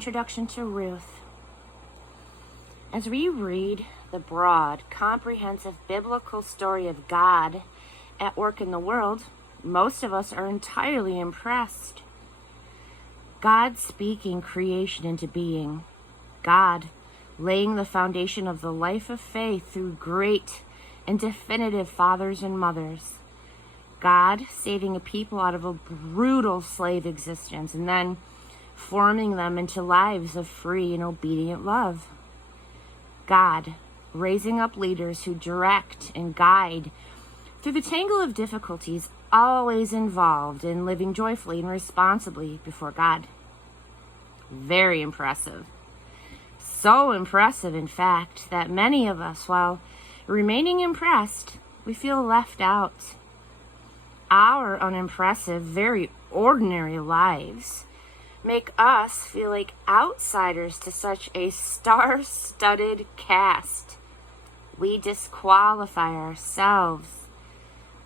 Introduction to Ruth. As we read the broad, comprehensive biblical story of God at work in the world, most of us are entirely impressed. God speaking creation into being. God laying the foundation of the life of faith through great and definitive fathers and mothers. God saving a people out of a brutal slave existence and then forming them into lives of free and obedient love. God raising up leaders who direct and guide through the tangle of difficulties always involved in living joyfully and responsibly before God. Very impressive. So impressive, in fact, that many of us, while remaining impressed, we feel left out. Our unimpressive, very ordinary lives make us feel like outsiders to such a star-studded cast. We disqualify ourselves.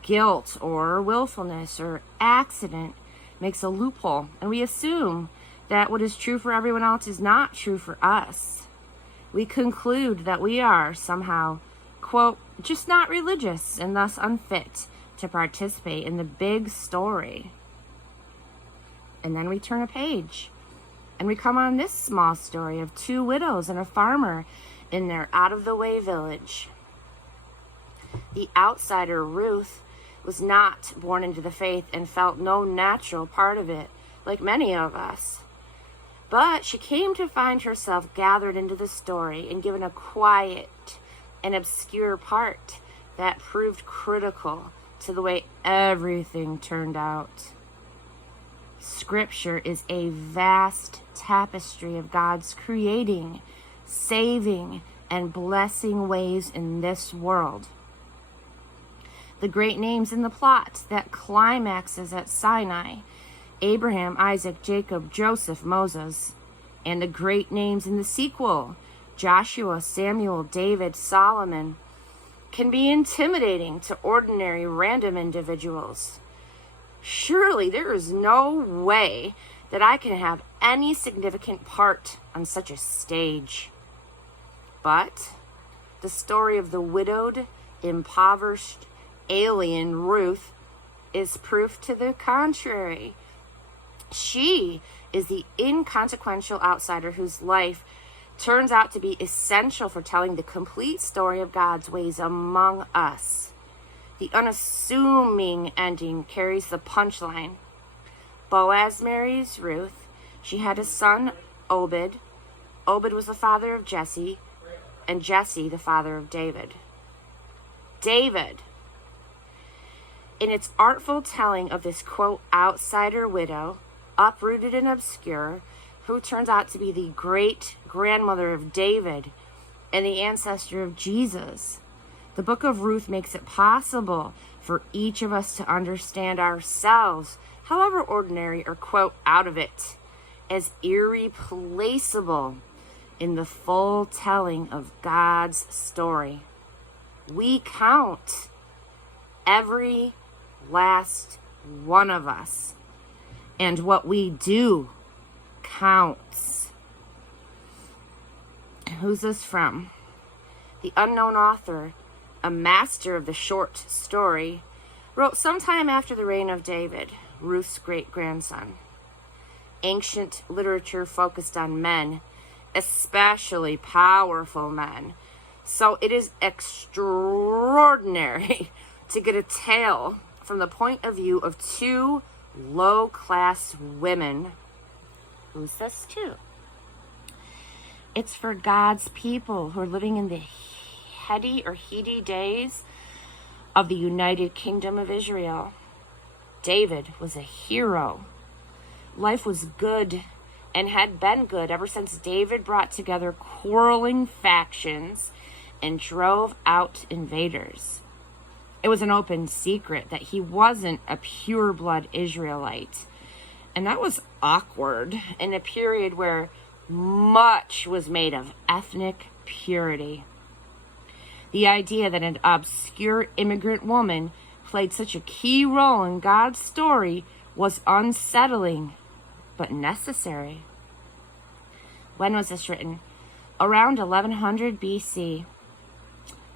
Guilt or willfulness or accident makes a loophole, and we assume that what is true for everyone else is not true for us. We conclude that we are somehow, quote, just not religious and thus unfit to participate in the big story. And then we turn a page and we come on this small story of two widows and a farmer in their out-of-the-way village. The outsider, Ruth, was not born into the faith and felt no natural part of it, like many of us. But she came to find herself gathered into the story and given a quiet and obscure part that proved critical to the way everything turned out. Scripture is a vast tapestry of God's creating, saving, and blessing ways in this world. The great names in the plot that climaxes at Sinai, Abraham, Isaac, Jacob, Joseph, Moses, and the great names in the sequel, Joshua, Samuel, David, Solomon, can be intimidating to ordinary random individuals. Surely there is no way that I can have any significant part on such a stage. But the story of the widowed, impoverished, alien Ruth is proof to the contrary. She is the inconsequential outsider whose life turns out to be essential for telling the complete story of God's ways among us. The unassuming ending carries the punchline. Boaz marries Ruth. She had a son, Obed. Obed was the father of Jesse, and Jesse the father of David. David, in its artful telling of this, quote, outsider widow, uprooted and obscure, who turns out to be the great-grandmother of David and the ancestor of Jesus. The book of Ruth makes it possible for each of us to understand ourselves, however ordinary or, quote, out of it, as irreplaceable in the full telling of God's story. We count, every last one of us, and what we do counts. Who's this from? The unknown author, a master of the short story, wrote sometime after the reign of David, Ruth's great-grandson. Ancient literature focused on men, especially powerful men, so it is extraordinary to get a tale from the point of view of two low-class women. Who's this to? It's for God's people who are living in the heady days of the United Kingdom of Israel. David was a hero. Life was good and had been good ever since David brought together quarreling factions and drove out invaders. It was an open secret that he wasn't a pure-blood Israelite. And that was awkward in a period where much was made of ethnic purity. The idea that an obscure immigrant woman played such a key role in God's story was unsettling, but necessary. When was this written? Around 1100 BC.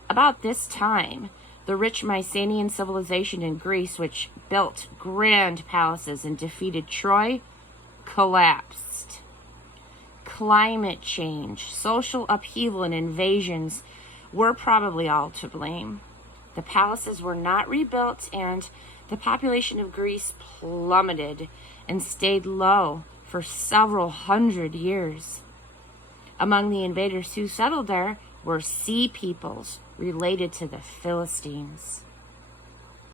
About this time, the rich Mycenaean civilization in Greece, which built grand palaces and defeated Troy, collapsed. Climate change, social upheaval, and invasions were probably all to blame. The palaces were not rebuilt, and the population of Greece plummeted and stayed low for several hundred years. Among the invaders who settled there were sea peoples related to the Philistines.